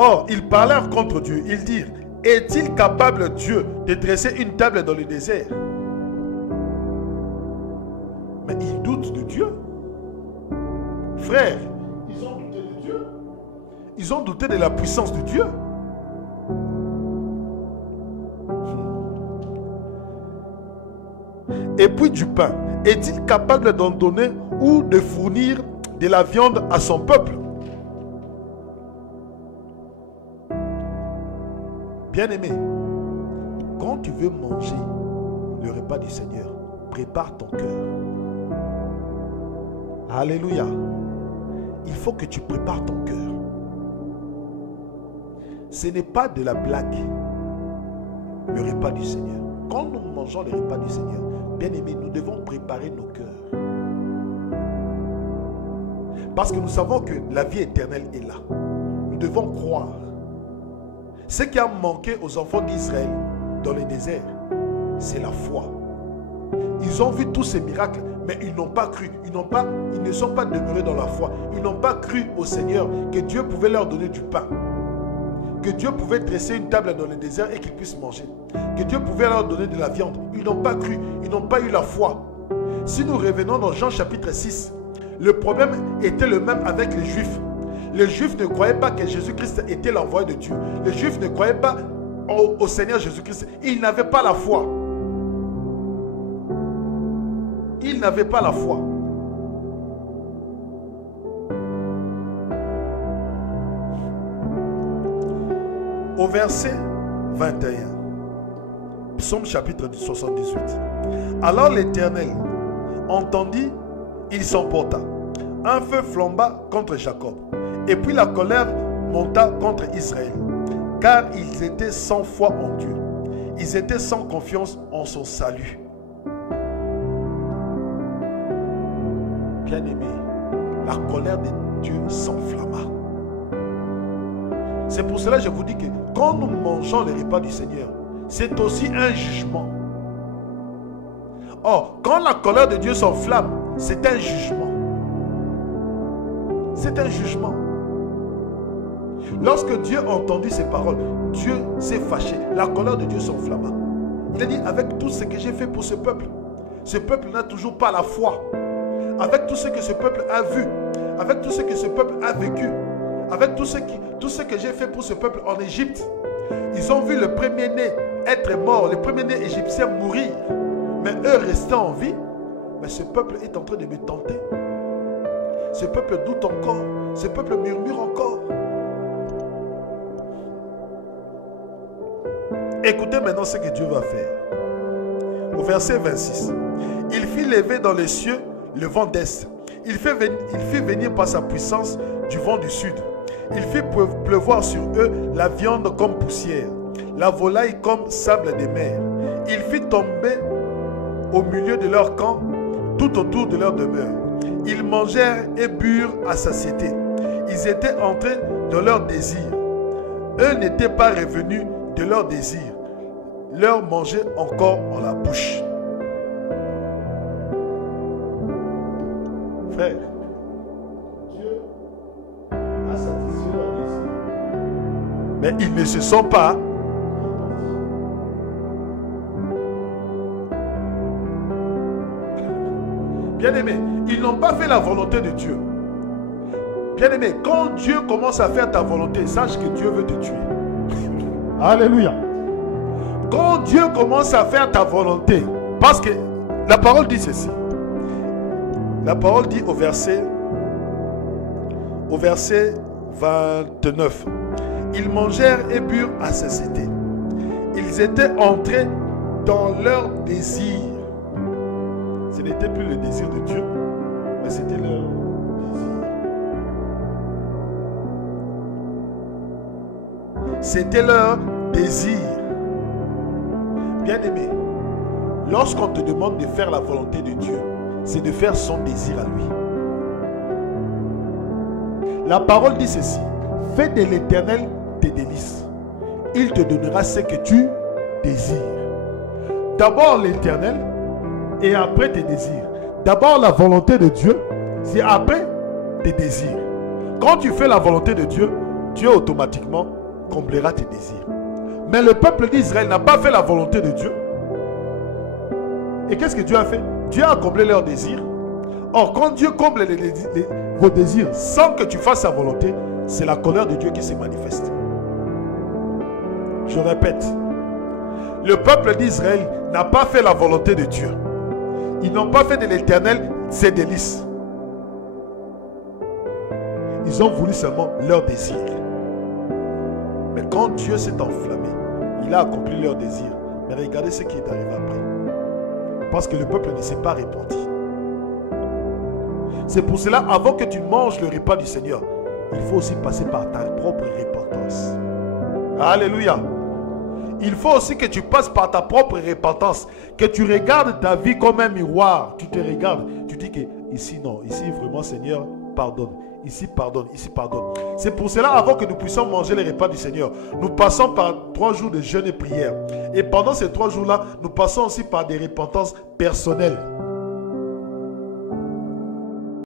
Or, ils parlèrent contre Dieu. Ils dirent, est-il capable Dieu de dresser une table dans le désert? Mais ils doutent de Dieu. Frères, ils ont douté de Dieu. Ils ont douté de la puissance de Dieu. Et puis du pain. Est-il capable d'en donner ou de fournir de la viande à son peuple? Bien-aimé, quand tu veux manger le repas du Seigneur, prépare ton cœur. Alléluia. Il faut que tu prépares ton cœur. Ce n'est pas de la blague, le repas du Seigneur. Quand nous mangeons le repas du Seigneur, bien-aimé, nous devons préparer nos cœurs. Parce que nous savons que la vie éternelle est là. Nous devons croire. Ce qui a manqué aux enfants d'Israël dans le désert, c'est la foi. Ils ont vu tous ces miracles, mais ils n'ont pas cru. Ils ne sont pas demeurés dans la foi. Ils n'ont pas cru au Seigneur que Dieu pouvait leur donner du pain. Que Dieu pouvait dresser une table dans le désert et qu'ils puissent manger. Que Dieu pouvait leur donner de la viande. Ils n'ont pas cru. Ils n'ont pas eu la foi. Si nous revenons dans Jean chapitre 6, le problème était le même avec les Juifs. Les Juifs ne croyaient pas que Jésus-Christ était l'envoyé de Dieu. Les Juifs ne croyaient pas au Seigneur Jésus-Christ. Ils n'avaient pas la foi. Ils n'avaient pas la foi. Au verset 21, Psaume chapitre 78. Alors l'Éternel entendit, il s'emporta. Un feu flamba contre Jacob. Et puis la colère monta contre Israël. Car ils étaient sans foi en Dieu. Ils étaient sans confiance en son salut. Bien-aimé, la colère de Dieu s'enflamma. C'est pour cela que je vous dis que quand nous mangeons les repas du Seigneur, c'est aussi un jugement. Or, quand la colère de Dieu s'enflamme, c'est un jugement. C'est un jugement. Lorsque Dieu entendit ces paroles, Dieu s'est fâché. La colère de Dieu s'enflamma. Il a dit, avec tout ce que j'ai fait pour ce peuple n'a toujours pas la foi. Avec tout ce que ce peuple a vu, avec tout ce que ce peuple a vécu, avec tout ce que j'ai fait pour ce peuple en Égypte, ils ont vu le premier-né être mort, le premier-né égyptien mourir, mais eux restaient en vie. Mais ce peuple est en train de me tenter. Ce peuple doute encore, ce peuple murmure encore. Écoutez maintenant ce que Dieu va faire. Au verset 26, il fit lever dans les cieux le vent d'est. Il fit venir par sa puissance du vent du sud. Il fit pleuvoir sur eux la viande comme poussière, la volaille comme sable des mers. Il fit tomber au milieu de leur camp, tout autour de leur demeure. Ils mangèrent et burent à satiété. Ils étaient entrés dans leur désir. Eux n'étaient pas revenus de leur désir. Leur mangeait encore en la bouche. Frère, Dieu a satisfait leur désir. Mais ils ne se sont pas. Bien-aimés, ils n'ont pas fait la volonté de Dieu. Bien-aimé, quand Dieu commence à faire ta volonté, sache que Dieu veut te tuer. Alléluia. Quand Dieu commence à faire ta volonté, parce que la parole dit ceci. La parole dit au verset 29. Ils mangèrent et burent à satiété. Ils étaient entrés dans leur désir. Ce n'était plus le désir de Dieu, mais c'était leur désir. C'était leur désir. Bien-aimé, lorsqu'on te demande de faire la volonté de Dieu, c'est de faire son désir à lui. La parole dit ceci: fais de l'Éternel tes délices. Il te donnera ce que tu désires. D'abord l'Éternel et après tes désirs. D'abord la volonté de Dieu, c'est après tes désirs. Quand tu fais la volonté de Dieu, Dieu automatiquement comblera tes désirs. Mais le peuple d'Israël n'a pas fait la volonté de Dieu. Et qu'est-ce que Dieu a fait? Dieu a comblé leurs désirs. Or, quand Dieu comble vos désirs sans que tu fasses sa volonté, c'est la colère de Dieu qui se manifeste. Je répète, le peuple d'Israël n'a pas fait la volonté de Dieu. Ils n'ont pas fait de l'Éternel ses délices. Ils ont voulu seulement leur désir. Mais quand Dieu s'est enflammé, il a accompli leur désir. Mais regardez ce qui est arrivé après. Parce que le peuple ne s'est pas repenti. C'est pour cela, avant que tu manges le repas du Seigneur, il faut aussi passer par ta propre repentance. Alléluia. Il faut aussi que tu passes par ta propre repentance. Que tu regardes ta vie comme un miroir. Tu te regardes. Tu dis que ici non. Ici vraiment Seigneur, pardonne. Ici pardonne. Ici pardonne. C'est pour cela, avant que nous puissions manger les repas du Seigneur, nous passons par 3 jours de jeûne et prière. Et pendant ces 3 jours-là, nous passons aussi par des repentances personnelles.